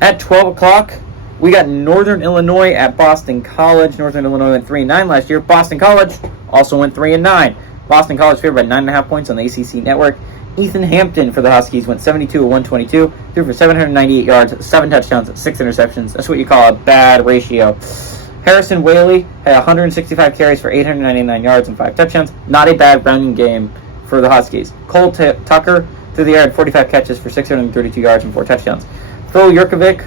At 12 o'clock, we got Northern Illinois at Boston College. Northern Illinois went 3-9 last year. Boston College also went 3-9. Boston College favored by 9.5 points on the ACC network. Ethan Hampton for the Huskies went 72 of 122, threw for 798 yards, 7 touchdowns, 6 interceptions. That's what you call a bad ratio. Harrison Whaley had 165 carries for 899 yards and 5 touchdowns. Not a bad running game for the Huskies. Cole Tucker through the air had 45 catches for 632 yards and 4 touchdowns. Phil Jurkovec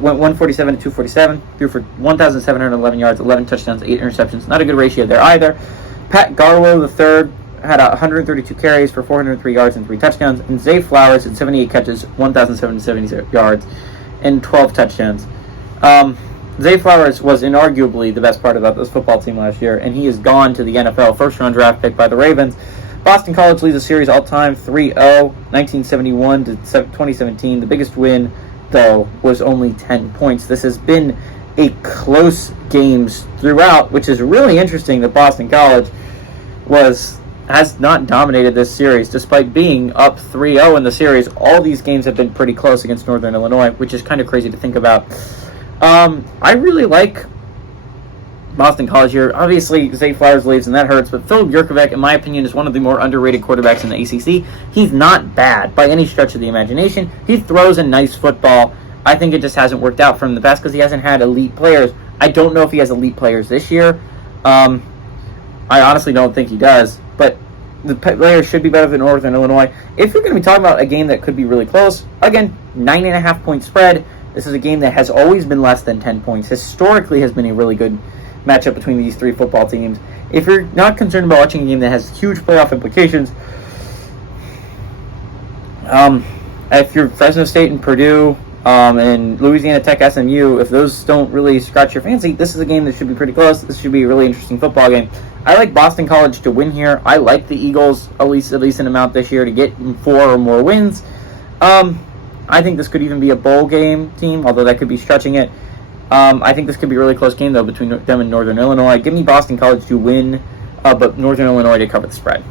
went 147 to 247, threw for 1,711 yards, 11 touchdowns, 8 interceptions. Not a good ratio there either. Pat Garlow III had 132 carries for 403 yards and 3 touchdowns. And Zay Flowers had 78 catches, 1,770 yards, and 12 touchdowns. Zay Flowers was inarguably the best part about this football team last year, and he is gone to the NFL, first-round draft pick by the Ravens. Boston College leads the series all-time 3-0, 1971 to 2017. The biggest win, though, was only 10 points. This has been a close games throughout, which is really interesting that Boston College has not dominated this series. Despite being up 3-0 in the series, all these games have been pretty close against Northern Illinois, which is kind of crazy to think about. I really like Boston College here. Obviously, Zay Flowers leaves, and that hurts, but Philip Jurkovec, in my opinion, is one of the more underrated quarterbacks in the ACC. He's not bad by any stretch of the imagination. He throws a nice football. I think it just hasn't worked out for him in the past because he hasn't had elite players. I don't know if he has elite players this year. I honestly don't think he does, but the players should be better than Northern Illinois. If you're going to be talking about a game that could be really close, again, 9.5 point spread. This is a game that has always been less than 10 points. Historically has been a really good matchup between these three football teams. If you're not concerned about watching a game that has huge playoff implications, if you're Fresno State and Purdue and Louisiana Tech, SMU, if those don't really scratch your fancy, this is a game that should be pretty close. This should be a really interesting football game. I like Boston College to win here. I like the Eagles at least a decent amount this year to get 4 or more wins. I think this could even be a bowl game team, although that could be stretching it. I think this could be a really close game, though, between them and Northern Illinois. Give me Boston College to win, but Northern Illinois to cover the spread.